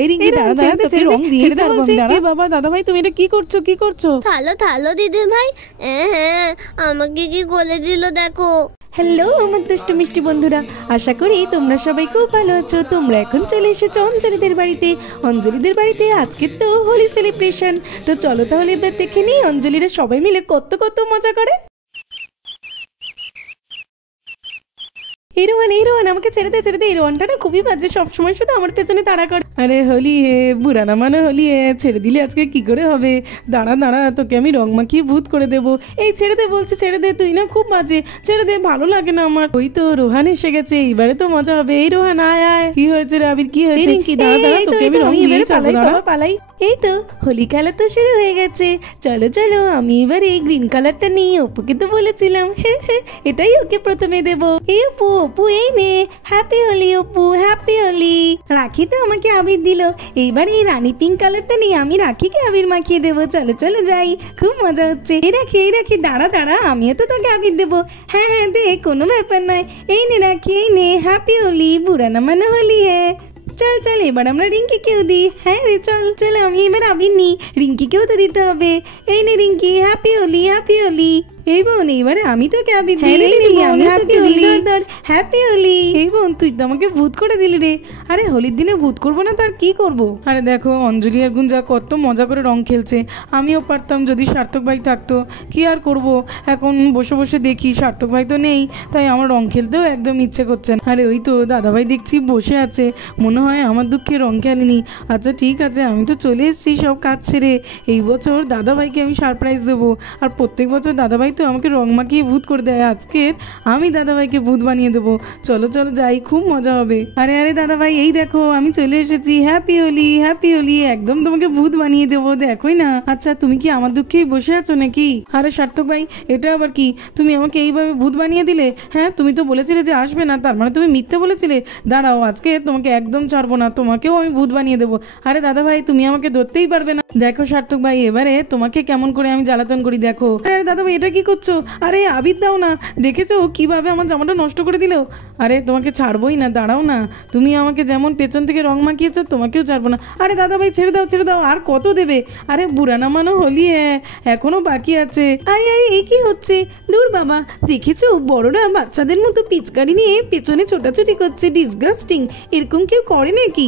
এই রিঙ্কি দাঁড়া দাঁড়া, তোকে রং দিয়ে ছাড়বো আমি, দাঁড়া। বাবা দাদা ভাই তুমি এটা কি করছো, কি করছো? থালো থালো দিদি ভাই। হ্যাঁ আমাকে কি বলে দিল দেখো। হ্যালো আমার দুষ্টু মিষ্টি বন্ধুরা, আশা করি তোমরা সবাই খুব ভালো আছো। তোমরা এখন চলে এসেছো অঞ্জলিদের বাড়িতে। অঞ্জলিদের বাড়িতে আজকে তো হোলি সেলিব্রেশন। তো চলো তাহলে এবার দেখে নিই অঞ্জলিরা সবাই মিলে কত কত মজা করে। এই রোহান আমাকে ছেড়ে দে। এই রোহানটা না খুবই বাজে, সবসময় শুধু আমার পেছনে তাড়া করে। আরে হোলি হে বুড়ানা মানে হোলি হে, ছেড়ে দিলে আজকে কি করে হবে? দাঁড়া তোকে আমি রং মাখিয়ে ভূত করে দেবো। এই ছেড়ে দে বলছি, ছেড়ে দে, তুই না খুব বাজে, ছেড়ে দে, ভালো লাগে না আমার। ওই তো রোহান এসে গেছে, এইবারে তো মজা হবে। এই রোহান আয় আয়। কি হয়েছে রে আবির, কি হয়েছে? দাঁড়া তোকে আমি রং দিয়ে ছাড়বো, দাঁড়া পালাই। এই তো হোলি খেলা তো শুরু হয়ে গেছে। চলো আমি এবার এই গ্রিন কালারটা নিয়ে অপুকে তো বলেছিলাম এটাই ওকে প্রথমে দেবো। এই অপু এই নে, হ্যাপি হোলি অপু, হ্যাপি হোলি। রাখি তো আমাকে আবির দিল, এইবার এই রানী পিঙ্ক কালারটা নিয়ে আমি রাখিকে আবির মাখিয়ে দেবো। চলো যাই, খুব মজা হচ্ছে। এই রাখি দাঁড়া, আমিও তো তোকে আবির দেবো। হ্যাঁ দে, কোনো ব্যাপার নয়। এই নে রাখি, এই নে, হ্যাপি হোলি, বুড়া না মানে হোলি। হ্যাঁ চল এবার আমরা রিঙ্কিকেও দিই। হ্যাঁ রে চল আমি এবার আবির নি, রিঙ্কিকেও তো দিতে হবে। এই নে রিঙ্কি, হ্যাপি হোলি, হ্যাপি হোলি। এই বোন এইবারে আমি তোকে আবির দিই। হ্যাপি হোলি। এই বোন তুই তো আমাকে ভূত করে দিলি রে। আরে হোলির দিনে ভূত করবো না তো আর কি করবো? আরে দেখো অঞ্জলি আর গুঞ্জা কত মজা করে রং খেলছে। আমিও পারতাম যদি সার্থক ভাই থাকতো। কি আর করব, এখন বসে বসে দেখি সার্থক ভাই তো নেই, তাই আমার রং খেলতেও একদম ইচ্ছে করছে না। আরে ওই তো দাদাভাই দেখছি বসে আছে, মনে হয় আমার দুঃখে রং খেলেনি। আচ্ছা ঠিক আছে, আমি তো চলে এসেছি সব কাজ ছেড়ে। এই বছর দাদাভাইকে আমি সারপ্রাইজ দেবো। আর প্রত্যেক বছর দাদাভাই তো আমাকে রং মাখিয়ে ভূত করে দেয়, আজকের আমি দাদাভাইকে ভূত বানিয়ে দেবো। চলো যাই, খুব মজা হবে। আরে দাদাভাই এই দেখো আমি চলে এসেছি। হ্যাপি হোলি, একদম তোমাকে ভূত বানিয়ে দেবো, দেখোই না। আচ্ছা তুমি কি আমার দুঃখেই বসে আছো নাকি? আরে সার্থক ভাই এটা আবার কি, তুমি আমাকে এইভাবে ভূত বানিয়ে দিলে? হ্যাঁ তুমি তো বলেছিলে যে আসবে না, তার মানে তুমি মিথ্যে বলেছিলে। দাঁড়াও আজকে তোমাকে একদম ছাড়বো না, তোমাকেও আমি ভূত বানিয়ে দেবো। আরে দাদাভাই তুমি আমাকে ধরতেই পারবে না। দেখো সার্থক ভাই এবারে তোমাকে কেমন করে আমি জ্বালাতন করি দেখো। আরে দাদাভাই এটা কি করছো? আরে আবির দাও না, দেখেছো কিভাবে আমার জামাটা নষ্ট করে দিল? আরে তোমাকে ছাড়বোই না, দাঁড়াও না। তুমি আমাকে যেমন পেছন থেকে রং মাখিয়েছো তোমাকেও ছাড়বো না। আরে দাদাভাই ছেড়ে দাও, আর কত দেবে? আরে বুড়া না মানো হোলি, হ্যাঁ এখনো বাকি আছে। আরে এই কি হচ্ছে? দূর বাবা, দেখেছো বড়রা বাচ্চাদের মতো পিচকারি নিয়ে পেছনে ছোটাছুটি করছে, ডিসগাস্টিং। এরকম কেউ করে নাকি?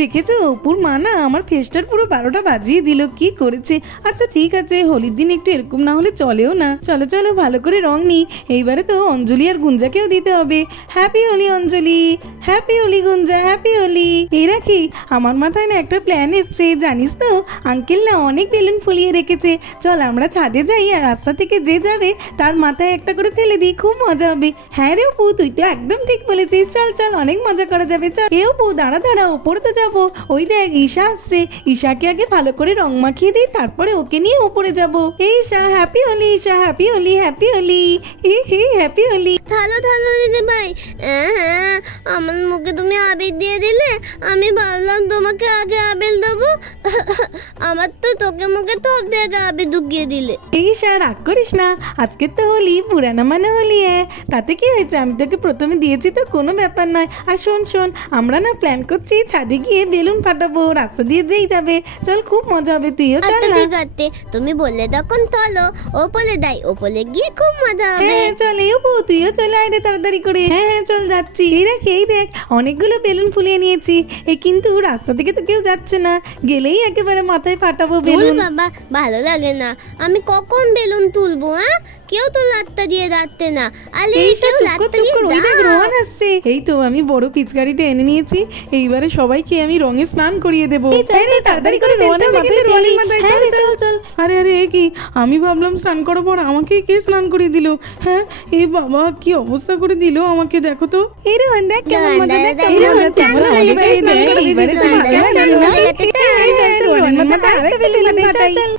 দেখেছো অপুর মা না আমার ফেস্টার পুরো 12টা বাজিয়ে দিল, কি করেছে। আচ্ছা ঠিক আছে, হোলির দিন একটু এরকম না হলে চলেও না। চলো ভালো করে রং নি। এইবারে তো অঞ্জলি আর গুঞ্জাকেও দিতে হবে। হ্যাপি হোলি অঞ্জলি, হ্যাপি হোলি গুঞ্জা, হ্যাপি হোলি। এই রাখি আমার মাথায় না একটা প্ল্যান এসছে, জানিস তো আঙ্কেল না অনেক বেলুন ফুলিয়ে রেখেছে। চল আমরা ছাদে যাই, আর রাস্তা থেকে যে যাবে তার মাথায় একটা করে ফেলে দিই, খুব মজা হবে। হ্যাঁ রে অপু তুই তো একদম ঠিক বলেছিস, চল অনেক মজা করা যাবে। চল এ অপু দাঁড়া ওপরে তো যাবো। ওই দেখ ঈশা আসছে, ঈশাকে আগে ভালো করে রং মাখিয়ে দিই, তারপরে ওকে নিয়ে উপরে যাবো। এই Isha happy Holi, Isha happy Holi, happy Holi, happy Holi. থালো দিদি ভাই। হ্যাঁ আমার মুখে তুমি আবির দিয়ে দিলে, আমি ভাবলাম তোমাকে আগে আবির দেবো, আমার তো তোকে মুখে তো আগে আবির ঢুকিয়ে দিলে। এই ঈশা রাগ করিস না, আজকে তো হোলি, পুরানা মানে হোলি। তাতে কি হয়েছে, আমি তোকে প্রথমে দিয়েছি তো, কোনো ব্যাপার নয়। আর শোন আমরা না প্ল্যান করছি ছাদে গিয়ে বেলুন ফাটাবো, রাস্তা দিয়ে যেই যাবে। চল খুব মজা হবে, তুইও চল। ঠিক আছে তুমি বললে তখন চলো, ওপলে গিয়ে খুব মজা হবে। হ্যাঁ চল এই অপু তুইও চলে আয় রে তাড়াতাড়ি করে। হ্যাঁ চল যাচ্ছি। এই দেখ অনেকগুলো বেলুন ফুলিয়ে নিয়েছি, কিন্তু রাস্তা থেকে তো কেউ যাচ্ছে না, গেলেই একেবারে মাথায় ফাটাবো বেলুন। বাবা ভালো লাগে না, আমি কখন বেলুন তুলবো? কেউ তো লাত্তা দিয়ে যাচ্ছে না। এই তো আমি বড় পিচকারিটা এনে নিয়েছি, এইবারে সবাইকে আমি রঙে স্নান করিয়ে দেবো। তাড়াতাড়ি করে চল। আরে কি, আমি ভাবলাম স্নান করার পর আমাকেই কে স্নান করিয়ে দিল? হ্যাঁ এই বাবা কি অবস্থা করে দিল আমাকে, দেখো তো। এই রোহন দেখ কেমন মজা, দেখ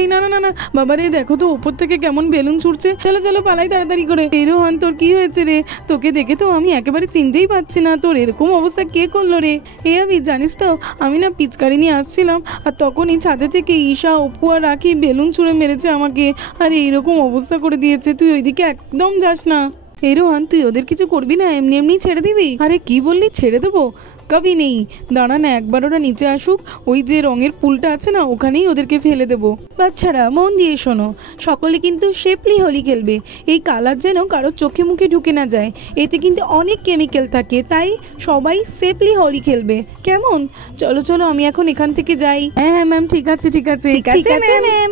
এই না বাবারে দেখো তো উপর থেকে কেমন বেলুন ছুটছে। চলো পালাই তাড়াতাড়ি করে। এই রোহন তোর কি হয়েছে রে? তোকে দেখে তো আমি একেবারে চিনতেই পারছি না, তোর এরকম অবস্থা কে করলো রে? আমি জানিস তো আমি না পিচকারি নিয়ে আসছিলাম, আর তখনই ছাদে থেকে ঈশা অপু আর রাখি বেলুন ছুঁড়ে মেরেছে আমাকে, আর এইরকম অবস্থা করে দিয়েছে। তুই ওইদিকে একদম যাস না। এই রোহান, তুই ওদের কিছু করবি না, এমনি এমনি ছেড়ে দিবি? আরে কি বললি, ছেড়ে দেবো? কবি নেই, দাঁড়া না, একবার ওরা নিচে আসুক, ওই যে রঙের পুলটা আছে না, ওখানেই ওদেরকে ফেলে দেবো। বাচ্চারা মন দিয়ে শোনো, সকলে কিন্তু সেফলি হোলি খেলবে। এই কালার যেন কারোর চোখে মুখে ঢুকে না যায়, এতে কিন্তু অনেক কেমিক্যাল থাকে, তাই সবাই সেফলি হোলি খেলবে, কেমন? চলো চলো, আমি এখন এখান থেকে যাই। হ্যাঁ হ্যাঁ ম্যাম, ঠিক আছে ঠিক আছে ঠিক আছে ম্যাম।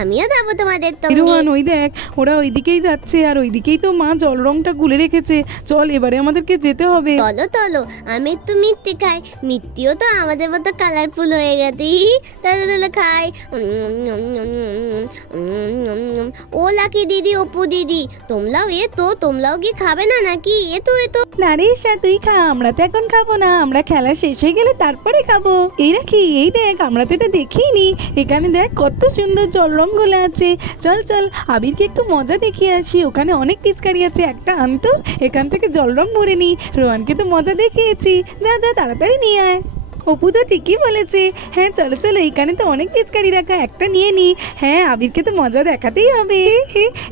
আমিও যাবো তোমাদের সঙ্গে। রোহান, ওই দেখ, ওরা ওইদিকেই যাচ্ছে, আর ওইদিকেই তো মা জল রংটা গুলে রেখেছে। চল, এবারে আমাদেরকে যেতে হবে। চলো চলো, আমি একটু মিষ্টি খাই, মিষ্টিও তো আমাদের মতো কালারফুল হয়ে গেছে। চলো চলো খাই। ও লাকি দিদি, অপু দিদি, তোমরাও কি খাবে না নাকি? এতো না রে ঈশা, তুই খা, আমরা তো এখন খাবো না, আমরা খেলা শেষ হয়ে গেলে তারপরে খাবো। এই রাখি, এই দেখ, আমরা তো এটা দেখিনি, এখানে দেখ কত সুন্দর জল রং গুলো আছে। চল চল, আবিরকে একটু মজা দেখিয়ে আসি, ওখানে অনেক পিচকারি আছে, একটা আনতো, এখান থেকে জল রং ভরে নি। রোহানকে তো মজা দেখিয়েছি, যা যা তাড়াতাড়ি নিয়ে আয়। অপু তো ঠিকই বলেছে, হ্যাঁ চলো চলো, এইখানে তো অনেক পিচকারি রাখা, একটা নিয়ে নি। হ্যাঁ, আবিরকে তো মজা দেখাতেই হবে।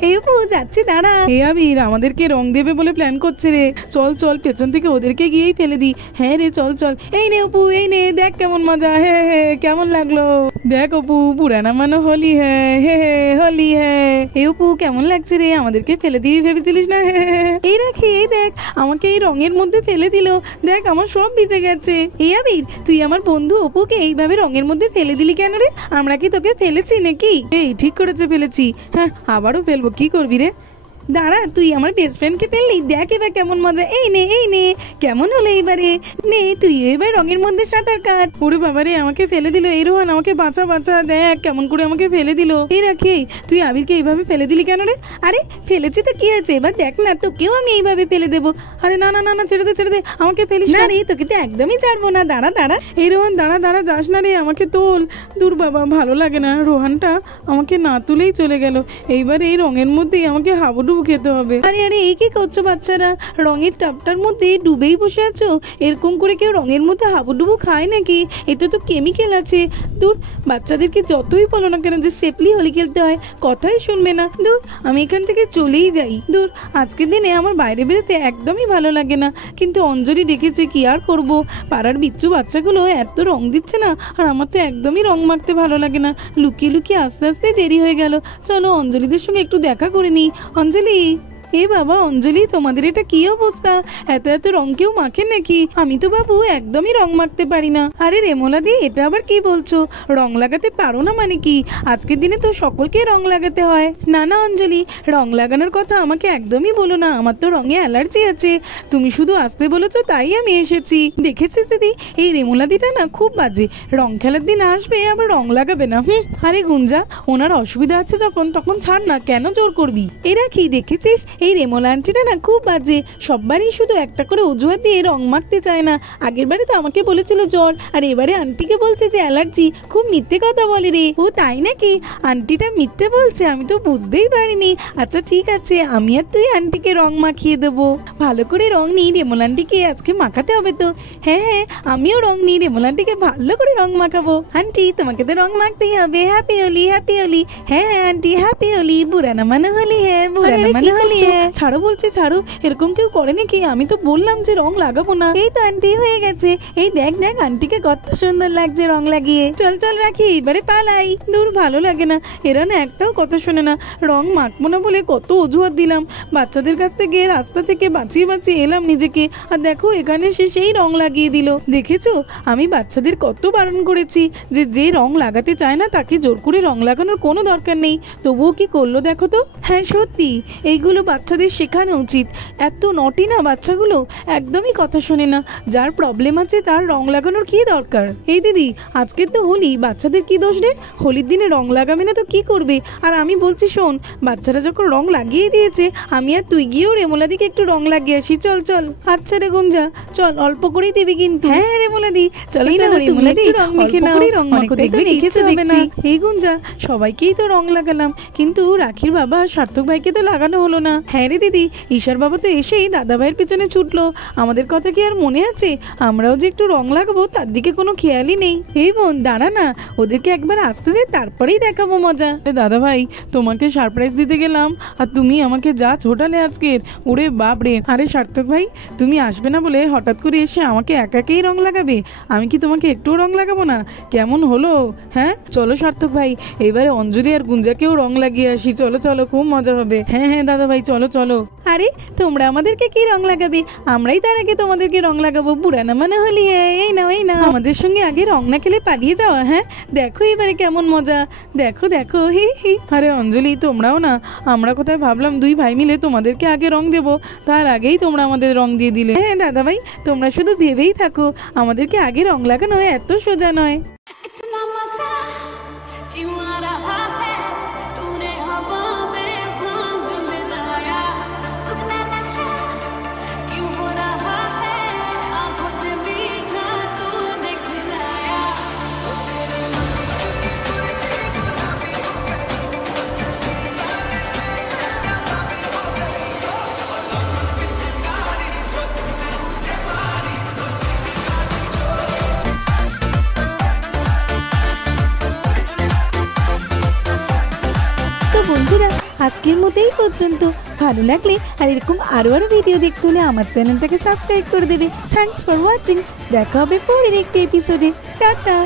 এই অপু, যাচ্ছি, দাঁড়া। এই আবির আমাদেরকে রং দেবে বলে প্ল্যান করছে রে, চল চল, পেছন থেকে ওদেরকে গিয়েই ফেলে দি। হ্যাঁ রে, চল চল। এই নে অপু, এই নে, দেখ কেমন মজা। হ্যাঁ হ্যাঁ, কেমন লাগলো? দেখ অপু, পুরানা মানো হোলি হ্যাঁ, হে হে হোলি হ্যাঁ। এই অপু, কেমন লাগছে রে? আমাদেরকে ফেলে দিয়ে ভেবেছিলিস না? এই রাখি, এই দেখ, আমাকে এই রঙের মধ্যে ফেলে দিল, দেখ আমার সব ভিজে গেছে। এই আবির, তুই আমার বন্ধু অপুকে এইভাবে রঙের মধ্যে ফেলে দিলি কেন রে? আমরা কি তোকে ফেলেছি নাকি? এই ঠিক করেছে, ফেলেছি। হ্যাঁ, আবারও ফেলবো, কি করবি রে? দাঁড়া, তুই আমার বেস্ট ফ্রেন্ডকে ফেললি, দেখ এবার কেমন মজা। এই নে, এই নে, কেমন হলো এইবারে? নে, তুই এবার রঙের মধ্যে সাঁতার কাট। ওরে বাবা রে, আমাকে ফেলে দিল। এই রোহান, আমাকে বাঁচা বাঁচা, দেখ কেমন করে আমাকে ফেলে দিল। এই রাখি, তুই আবিরকে এইভাবে ফেলে দিলি কেন রে? আরে ফেলেছি তো কি হয়েছে, এবার দেখ না, তোকেও আমি এইভাবে ফেলে দেবো। আরে না না না না, ছেড়ে দে ছেড়ে দে, আমাকে ফেলিস না রে, তোকে তো একদমই ছাড়বো না। দাঁড়া দাঁড়া, এই রোহান, দাঁড়া দাঁড়া, যাস না রে, আমাকে তোল। দূর বাবা, ভালো লাগে না, রোহানটা আমাকে না তুলেই চলে গেল। এইবার এই রঙের মধ্যেই আমাকে হাবুডুবু খেতে হবে। আরে আরে, এই কি করছো বাচ্চারা? রঙের টাপটার মধ্যে ডুবেই বসে আছো? এরকম করে কেউ রঙের মধ্যে হাবুডুবু খায় নাকি? এতে তো কেমিক্যাল আছে। দূর, বাচ্চাদেরকে যতই বলো না কেন যে সেফলি হোলি খেলতে হয়, কথাই শুনবে না। দূর, আমি এখান থেকে চলেই যাই। দূর, আজকের দিনে আমার বাইরে বেরোতে একদমই ভালো লাগে না, কিন্তু অঞ্জলি ডেকেছে, কি আর করব। পাড়ার বিচ্ছু বাচ্চাগুলো এত রং দিচ্ছে না, আর আমার তো একদমই রং মাখতে ভালো লাগে না। লুকিয়ে লুকিয়ে আস্তে আস্তে দেরি হয়ে গেল। চলো অঞ্জলিদের সঙ্গে একটু দেখা করে নিই। অঞ্জলি, এ বাবা অঞ্জলি, তোমাদের এটা কি অবস্থা? এত এত রং কেউ মাখে নাকি? আমি তো বাবু একদমই রং মাখতে পারি না। আরে রেমোলা দি, এটা আবার কি বলছো? রং লাগাতে পারো না মানে কি? আজকের দিনে তো সকলকে রং লাগাতে হয়। না না অঞ্জলি, রং লাগানোর কথা আমাকে একদমই বলো না, আমার তো রঙে অ্যালার্জি আছে। তুমি শুধু আসতে বলেছো তাই আমি এসেছি। দেখেছিস দিদি, এই রেমোলা দিটা না খুব বাজে, রং খেলার দিন আসবে আবার রং লাগাবে না। আরে গুঞ্জা, ওনার অসুবিধা আছে যখন, তখন ছাড় না, কেন জোর করবি? এরা কি দেখেছিস, এই রেমোলা আন্টিটা না খুব বাজে, সববারই শুধু একটা করে অজুহাত দিয়ে রং মাখতে চায় না। আগের বারে তো আমাকে বলেছিল জ্বর, আর এবারে আন্টিকে বলছে যে অ্যালার্জি। খুব মিথ্যে কথা বলে রে। ও তাই নাকি? আন্টিটা মিথ্যে বলছে, আমি তো বুঝতেই পারিনি। আচ্ছা ঠিক আছে, আমি আর তুই আন্টিকে রং মাখিয়ে দেবো। ভালো করে রং নিই, রেমোলা আন্টিকে আজকে মাখাতে হবে তো। হ্যাঁ হ্যাঁ, আমিও রং নিই, রেমোলা আন্টিকে ভালো করে রং মাখাবো। আন্টি, তোমাকে তো রং মাখতেই হবে। Happy Holi, happy Holi. হ্যাঁ হ্যাঁ আন্টি, হ্যাপি হোলি। বুড়ানা মানে হোলি, হ্যাঁ বুড়ানা মানে হোলি। ছাড়ো বলছে, ছাড়ো, এরকম কেউ করে নাকি? আমি তো বললাম যে রং লাগাবো না। এই তো আন্টি হয়ে গেছে। এই দেখ দেখ, আন্টিকে কত সুন্দর লাগছে রং লাগিয়ে। চল চল রাখি, এবারে পালাই। দূর, ভালো লাগে না, এরা না একটাও কথা শোনে না। রং মাখবো না বলে কত অজুহাত দিলাম, বাচ্চাদের কাছ থেকে রাস্তা থেকে বাঁচিয়ে বাঁচিয়ে এলাম নিজেকে, আর দেখো এখানে সে সেই রং লাগিয়ে দিল। দেখেছো, আমি বাচ্চাদের কত বারণ করেছি যে যে রং লাগাতে চায় না তাকে জোর করে রং লাগানোর কোনো দরকার নেই, তবুও কি করলো দেখো তো। হ্যাঁ সত্যি, এইগুলো বাচ্চাদের শেখানো উচিত। এত নটি না বাচ্চাগুলো, একদমই কথা শোনে না। যার প্রবলেম আছে তার রং লাগানোর কি দরকার? এই দিদি, আজকের তো হোলি, বাচ্চাদের কি দোষ রে? হোলির দিনে রং লাগাবে না তো কি করবে? আর আমি বলছি শোন, বাচ্চারা যখন রং লাগিয়ে দিয়েছে, আমি আর তুই গিয়েও রেমোলাদিকে একটু রং লাগিয়ে আসি। চল চল। আচ্ছা রে গুঞ্জা, চল, অল্প করেই দিবি কিন্তু। হ্যাঁ রেমোলাদি, চলো চলো, রেমোলাদি রং মেখে নাও। রং মাখো, দেখবে লিখেছো দেখছি। এই গুঞ্জা, সবাইকেই তো রং লাগালাম, কিন্তু রাখির বাবা সার্থক ভাইকে তো লাগানো হলো না। হ্যাঁ রে দিদি, ঈশার বাবা তো এসেই দাদাভাইয়ের পিছনে ছুটলো। আমাদের কথা কি আর মনে আছে? আমরাও যে একটু রং লাগাবো তার দিকে কোনো খেয়ালই নেই। এই বোন দাঁড়া না, ওদেরকে একবার আসতে দে, তারপরেই দেখাবো মজা। দাদাভাই, তোমাকে সারপ্রাইজ দিতে গেলাম আর তুমি আমাকে যা ছোটালে আজকের, ওরে বাপ রে। আরে সার্থক ভাই, তুমি আসবে না বলে হঠাৎ করে এসে আমাকে একাকেই রং লাগাবে? আমি কি তোমাকে একটুও রং লাগাবো না? কেমন হলো? হ্যাঁ চলো সার্থক ভাই, এবারে অঞ্জলি আর গুঞ্জাকেও রং লাগিয়ে আসি। চলো চলো, খুব মজা হবে। হ্যাঁ হ্যাঁ দাদা ভাই, চলো চলো। আরে তোমরা আমাদেরকে কি রং লাগাবে? আমরাই তার আগে তোমাদেরকে রং লাগাবো। বুড়ানা মানে হলি, এই না এই না, আমাদের সঙ্গে আগে রং না খেলে পালিয়ে যাওয়া। হ্যাঁ দেখো এবারে কেমন মজা, দেখো দেখো, হি হি। আরে অঞ্জলি, তোমরাও না, আমরা কোথায় ভাবলাম দুই ভাই মিলে তোমাদেরকে আগে রং দেবো, তার আগেই তোমরা আমাদের রং দিয়ে দিলে। হ্যাঁ দাদা ভাই, তোমরা শুধু ভেবেই থাকো, আমাদেরকে আগে রং লাগানো এত সোজা নয়। তো বন্ধুরা, আজকের মতো এই পর্যন্ত। ভালো লাগলে আর এরকম আরো ভিডিও দেখতে হলে আমার চ্যানেলটাকে সাবস্ক্রাইব করে দেবে। Thanks for watching. দেখা হবে পরের একটি এপিসোডে। টাটা।